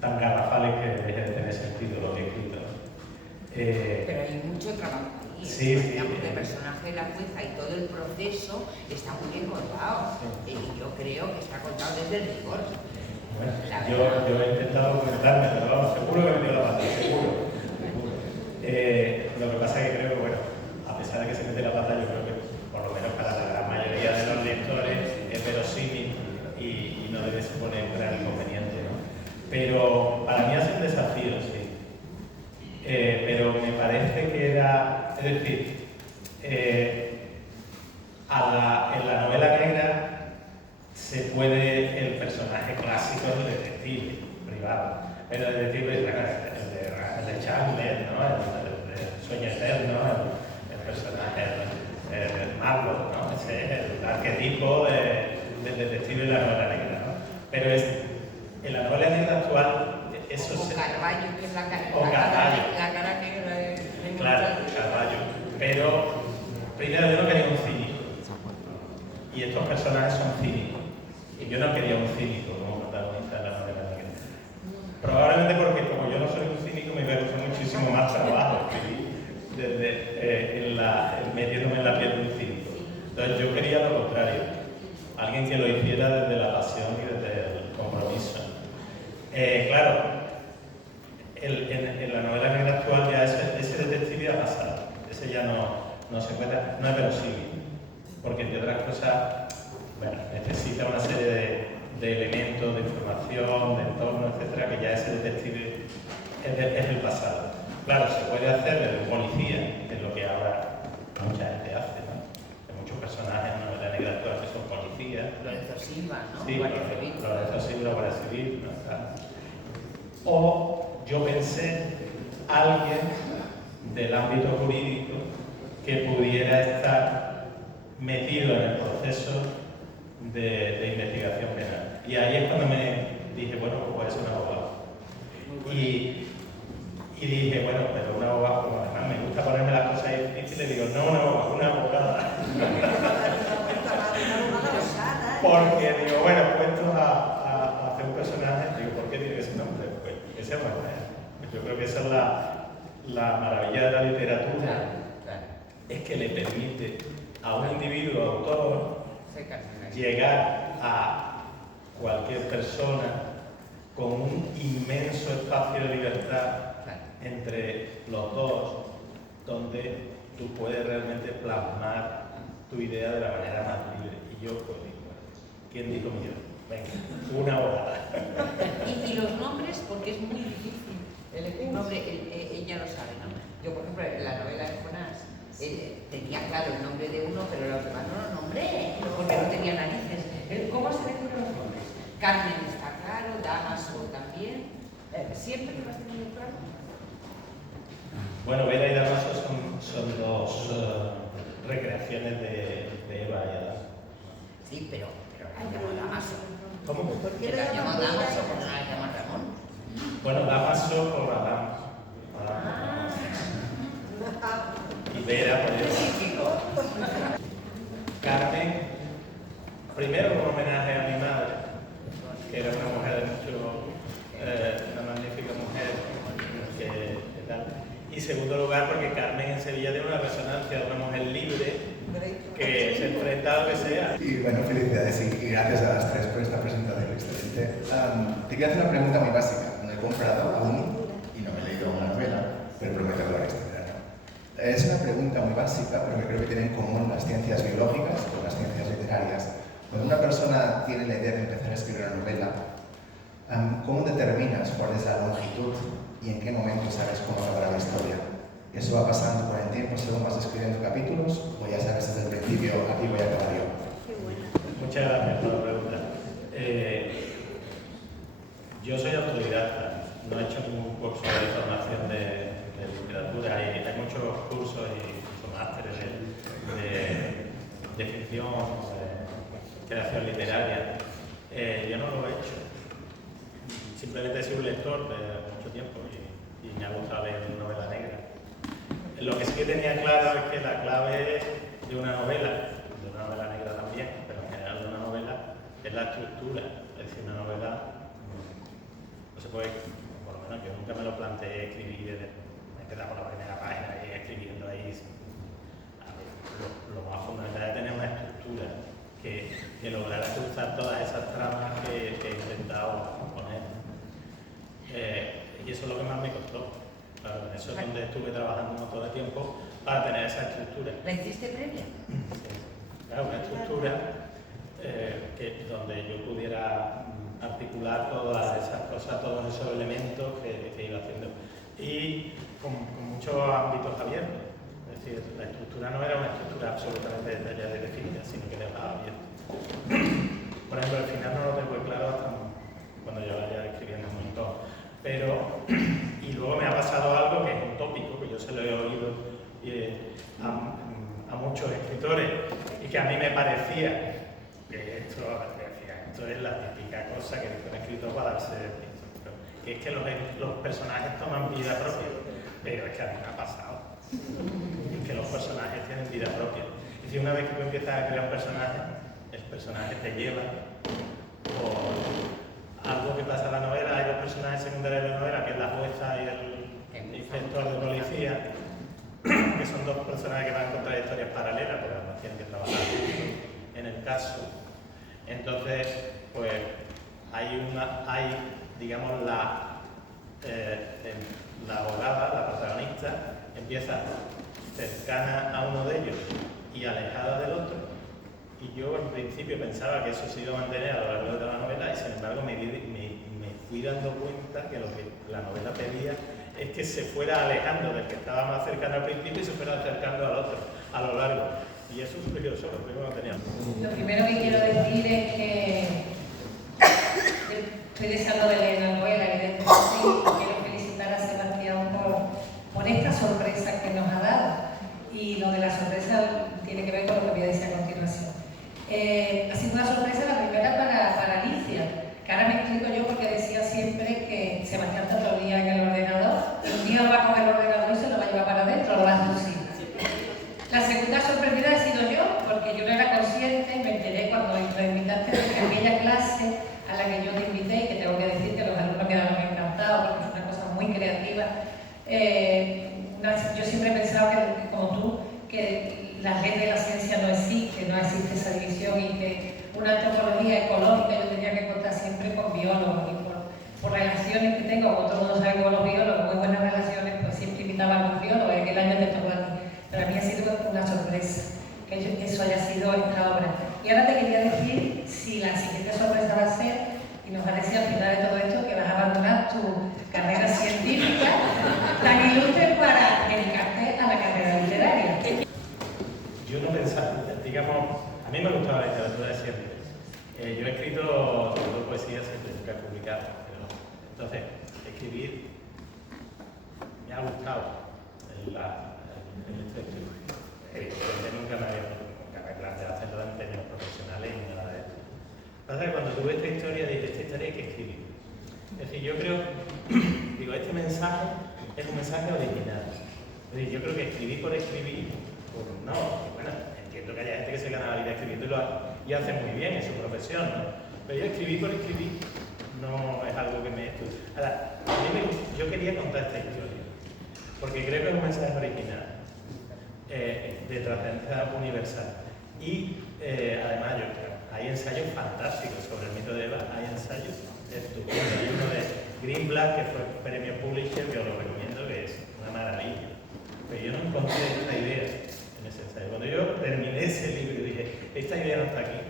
tan garrafales que deje de tener sentido lo que he escrito. Pero hay mucho trabajo ahí. Sí, digamos, de personaje de la jueza y todo el proceso está muy bien contado. Y yo creo que está contado desde el rigor. Bueno, yo he intentado documentarme, pero vamos, seguro que me dio la pata, seguro. Lo que pasa es que creo que, bueno, a pesar de que se mete la pata, yo creo que, por lo menos para la mayoría de los lectores, es verosímil y no debe suponer un gran inconveniente, ¿no? Pero para mí ha sido un desafío, sí. Pero me parece que era, es decir, en la novela negra se puede, el personaje clásico es el detective privado, el detective, el de Chandler, ¿no? El sueño eterno, el personaje, el Marlowe, ¿no? Ese es el arquetipo del detective de la novela negra, ¿no? Pero en la novela negra actual, eso o se... Carballo, que es la O Carballo. cara negra de Claro, Carballo. Pero primero yo no quería un cínico. Y estos personajes son cínicos. Y yo no quería un cínico como protagonista de la novela negra. Probablemente porque como yo no soy un cínico me iba a costar muchísimo más trabajo metiéndome en la piel de un cínico. Entonces yo quería lo contrario. Alguien que lo hiciera desde la pasión y desde el compromiso. Claro, en la novela negra actual ya ese detective ha pasado. Ese ya no se encuentra, no es verosímil. Porque entre otras cosas, bueno, necesita una serie de elementos, de información, de entorno, etcétera, que ya ese detective es el pasado. Claro, se puede hacer desde un policía, que es lo que ahora mucha gente hace, ¿no? Hay muchos personajes en la novela negra actual que son policías. Lorenzo Silva, ¿no? Sí, Guardia Civil. Lorenzo Silva, Guardia Civil, ¿no? O yo pensé alguien del ámbito jurídico que pudiera estar metido en el proceso de investigación penal. Y ahí es cuando me dije, bueno, pues puede ser un abogado. Y dije, bueno, pero un abogado, como además me gusta ponerme las cosas difíciles, digo, no un abogado, una abogada. Porque digo, bueno, puestos a hacer un personaje, digo, ¿por qué tiene que ser un hombre? Pues ese es pues yo creo que esa es la maravilla de la literatura, es que le permite a un individuo autor llegar a cualquier persona con un inmenso espacio de libertad entre los dos, donde tú puedes realmente plasmar tu idea de la manera más libre. Y yo, pues digo, ¿quién dijo yo? Venga, una abogada. Y los nombres, porque es muy difícil elegir un nombre, ella lo sabe, ¿no? Yo, por ejemplo, en la novela de Jonás, tenía claro el nombre de uno, pero los demás no lo nombré, porque no tenía narices. ¿Cómo se elegyen los nombres? Carmen está claro, Damaso también. ¿Siempre lo has tenido claro? Bueno, Vera y Damaso son dos recreaciones de Eva y Adán. Sí, pero la llamo Damaso. ¿Cómo? ¿Por qué Que la llamo Damaso, porque no la llaman Ramón. Bueno, Damaso por Adán. Y Vera por Eva. Carmen, primero un homenaje a mi madre, que era una mujer de mucho, una magnífica mujer, que tal. Y segundo lugar, porque Carmen en Sevilla tiene una resonancia de una mujer libre que se enfrenta a lo que sea. Y bueno, felicidades y gracias a las tres por esta presentación excelente. Te quiero hacer una pregunta muy básica. No he comprado aún y no me he leído una novela, pero prometo hablar este verano. Es una pregunta muy básica, pero que creo que tienen en común las ciencias biológicas con las ciencias literarias. Cuando una persona tiene la idea de empezar a escribir una novela, ¿cómo determinas cuál es la longitud y en qué momento sabes cómo acabará la historia? ¿Eso va pasando con el tiempo según vas escribiendo capítulos o ya sabes desde el principio aquí voy a acabar yo? Muchas gracias por la pregunta. Yo soy autodidacta, no he hecho ningún curso de formación de literatura. Hay muchos cursos y másteres de ficción, de creación literaria. Yo no lo he hecho. Simplemente he sido un lector de mucho tiempo y me ha gustado leer novela negra. Lo que sí que tenía claro es que la clave de una novela negra también, pero en general de una novela, es la estructura. Es decir, una novela no se puede, por lo menos yo nunca me lo planteé escribir, me he quedado por la primera página y escribiendo ahí. Lo más fundamental es tener una estructura que lograra cruzar todas esas tramas que he intentado poner. Y eso es lo que más me costó. Claro, en eso es donde estuve trabajando un montón de tiempo para tener esa estructura. ¿La hiciste previa? Claro, una estructura donde yo pudiera articular todas esas cosas, todos esos elementos que iba haciendo. Y con muchos ámbitos abiertos. Es decir, la estructura no era una estructura absolutamente detallada y definida, sino que dejaba abierto. Por ejemplo, al final no lo tengo claro hasta cuando yo vaya escribiendo un montón. Pero, y luego me ha pasado algo que es un tópico, que yo se lo he oído a muchos escritores, y que a mí me parecía que esto es la típica cosa que dice un escritor para darse prisa, que es que los personajes toman vida propia, pero es que a mí me ha pasado. Es que los personajes tienen vida propia. Es decir, una vez que tú empiezas a crear un personaje, el personaje te lleva por algo que pasa en la novela. Hay dos personajes secundarios de la novela, que es la jueza y el inspector de policía, que son dos personajes que van a encontrar historias paralelas, pero además tienen que trabajar en el caso. Entonces, pues hay digamos, la abogada, la protagonista, empieza cercana a uno de ellos y alejada del otro. Y yo en principio pensaba que eso se iba a mantener a lo largo de toda la novela, y sin embargo me fui dando cuenta que lo que la novela pedía es que se fuera alejando del que estaba más cercano al principio y se fuera acercando al otro a lo largo. Y eso es curioso, porque no lo tenía. Lo primero que quiero decir es que estoy deseando de leer la novela, evidentemente, y quiero felicitar a Sebastián por esta sorpresa que nos ha dado. Y lo de la sorpresa tiene que ver con lo que voy a decir a continuación. Ha sido una sorpresa la primera para Alicia, que ahora me explico yo porque decía siempre que Sebastián está todo el día en el ordenador, y un día va a coger el ordenador y se lo va a llevar para adentro, lo va a reducir. La segunda sorprendida he sido yo, porque yo no era consciente, me enteré cuando me invitaste a aquella clase a la que yo te invité, y que tengo que decir que los alumnos quedaron encantados porque es una cosa muy creativa. Yo siempre he pensado que, como tú, que las leyes de la ciencia no existen, no existe esa división, y que una antropología ecológica yo tenía que contar siempre con biólogos, y por relaciones que tengo, como todo el mundo sabe con los biólogos, muy buenas relaciones, pues siempre invitaba a los biólogos, en el año de tocó a ti. Pero a mí ha sido una sorpresa que eso haya sido esta obra. Y ahora te quería decir si la siguiente sorpresa va a ser, y nos parece al final de todo esto, que vas a abandonar tu carrera científica tan ilustre para dedicarte a la carrera literaria. Yo no pensaba, digamos, a mí me gustaba la literatura de siempre. Yo he escrito sobre todo poesía, siempre nunca he publicado. Entonces, escribir me ha gustado. Evidentemente nunca me había planteado hacerlo en términos profesionales ni nada de eso. Pasa que cuando tuve esta historia, dije, esta historia hay que escribir. Es decir, yo creo, digo, este mensaje es un mensaje original. Es decir, yo creo que escribir por escribir, pues no, bueno, entiendo que haya gente que se gana la vida escribiendo y hace muy bien en su profesión, ¿no? Pero yo escribir por escribir no es algo que me... Ahora, yo quería contar esta historia, porque creo que es un mensaje original, de trascendencia universal. Y además, yo creo, hay ensayos fantásticos sobre el mito de Eva, hay ensayos estupendos. Hay uno de Greenblatt, que fue premio Pulitzer, que os lo recomiendo, que es una maravilla. Pero yo no encontré esta idea en ese ensayo. Cuando yo terminé ese libro y dije, esta idea no está aquí,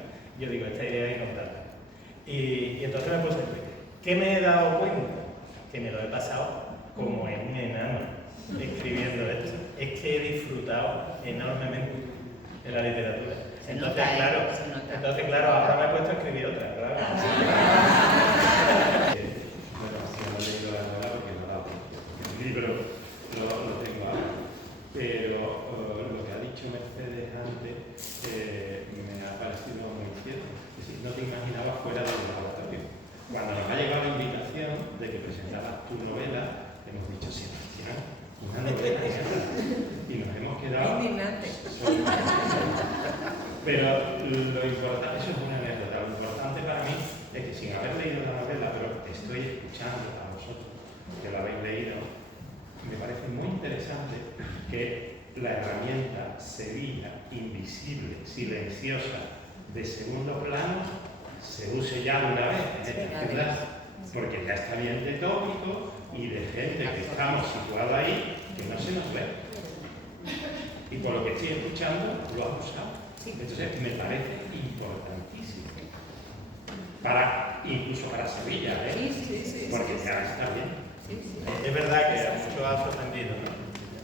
yo digo, esta idea hay que contarla. Y entonces me puse, ¿qué me he dado cuenta? Que me lo he pasado como en un enano escribiendo esto. Es que he disfrutado enormemente de la literatura. Entonces, claro, ahora me he puesto a escribir otra, claro. Bueno, si no he leído la novela porque no la he leído. El libro lo tengo ahora. Pero lo que ha dicho Mercedes antes me ha parecido muy cierto. Es decir, no te imaginabas fuera del laboratorio. Cuando nos ha llegado la invitación de que presentaras tu novela, hemos dicho, Sebastián, una novela y nos hemos quedado... Pero lo importante, eso es una anécdota, lo importante para mí es que sin haber leído la novela, pero estoy escuchando a vosotros que la habéis leído, me parece muy interesante que la herramienta sevilla, invisible, silenciosa, de segundo plano, se use ya de una vez en esta clase, porque ya está bien de tópico, y de gente que estamos situados ahí que no se nos ve. Y por lo que estoy escuchando, lo ha usado. Entonces, me parece importantísimo. Incluso para Sevilla, ¿eh? Porque ya está bien. Es verdad que a muchos ha sorprendido, ¿no?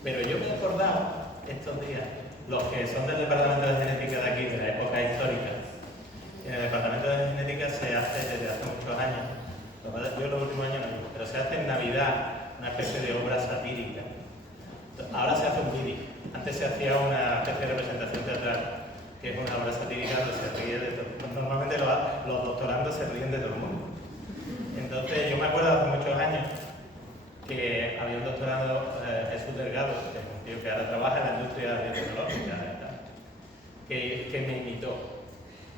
Pero yo me he acordado estos días, los que son del Departamento de Genética de aquí, de la época histórica. En el Departamento de Genética se hace desde hace muchos años, yo los últimos años no, pero se hace en Navidad una especie de obra satírica. Ahora se hace un vídeo. Antes se hacía una especie de representación teatral, que es una obra satírica donde se ríe de todo. Normalmente los doctorandos se ríen de todo el mundo. Entonces yo me acuerdo hace muchos años que había un doctorado, Jesús Delgado, que es un tío que ahora trabaja en la industria biotecnológica y tal, que me imitó.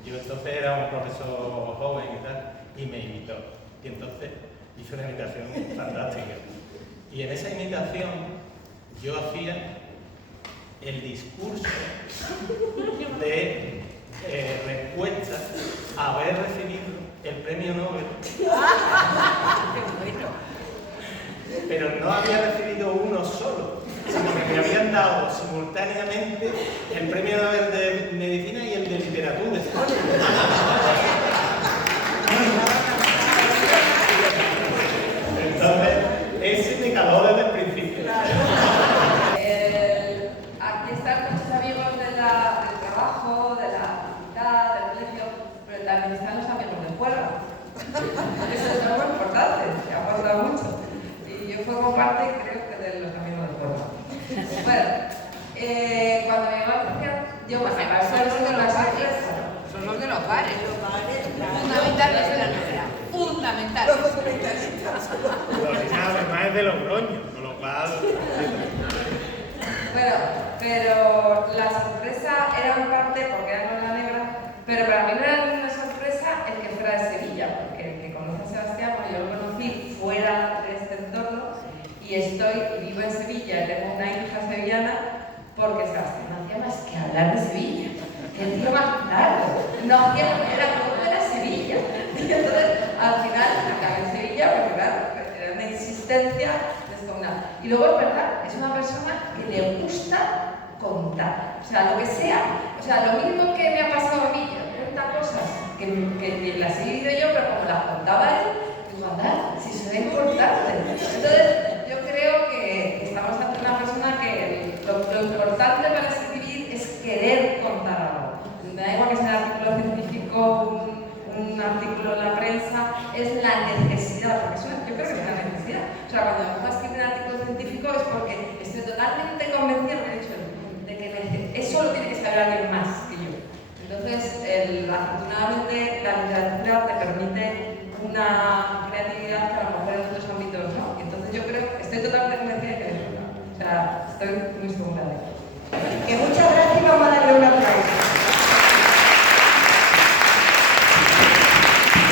Yo entonces era un profesor joven y tal, y me imitó. Y entonces hizo una imitación fantástica. Y en esa imitación yo hacía el discurso de respuesta a haber recibido el premio Nobel. Pero no había recibido uno solo, sino que me habían dado simultáneamente el premio Nobel de Medicina y el de Literatura. Entonces, ese me caló desde el principio. Aquí están muchos amigos del trabajo, de la facultad, del colegio, pero también están los amigos del pueblo. Eso es algo importante, que aporta mucho. Y yo formo parte, creo que, de los amigos del pueblo. Bueno, cuando me iba a hacer, yo me Son los de los bares. Son los de los bares. Fundamentales de la novela. Fundamentales. Los documentalistas. Además es de Logroño, con lo cual... Bueno, pero la sorpresa era en parte porque era con la negra, pero para mí no era una sorpresa el que fuera de Sevilla, porque el que conoce a Sebastián, pues yo lo conocí fuera de este entorno y vivo en Sevilla y tengo una hija sevillana porque Sebastián no hacía más que hablar de Sevilla. El tío más largo, no hacía todo era Sevilla. Y entonces al final acabé en Sevilla porque claro, era una insistencia descomunal. Y luego es verdad, es una persona que le gusta contar, o sea, lo que sea, o sea, lo mismo que me ha pasado a mí, cuenta cosas que las he vivido yo, pero como las contaba él, digo, anda, si se ve importante. Entonces, yo creo que estamos ante una persona que lo importante para escribir es querer contar algo. Me da igual que sea un artículo científico, un artículo en la prensa, es la necesidad, porque yo creo que es una necesidad. O sea, cuando me escribir un artículo científico es porque estoy totalmente convencida, de hecho, de que eso lo tiene que saber alguien más que yo. Entonces, afortunadamente, la literatura te permite una creatividad que a lo mejor en otros ámbitos no. Entonces, yo creo que estoy totalmente convencida de que es una. O sea, estoy muy segura de ello. Que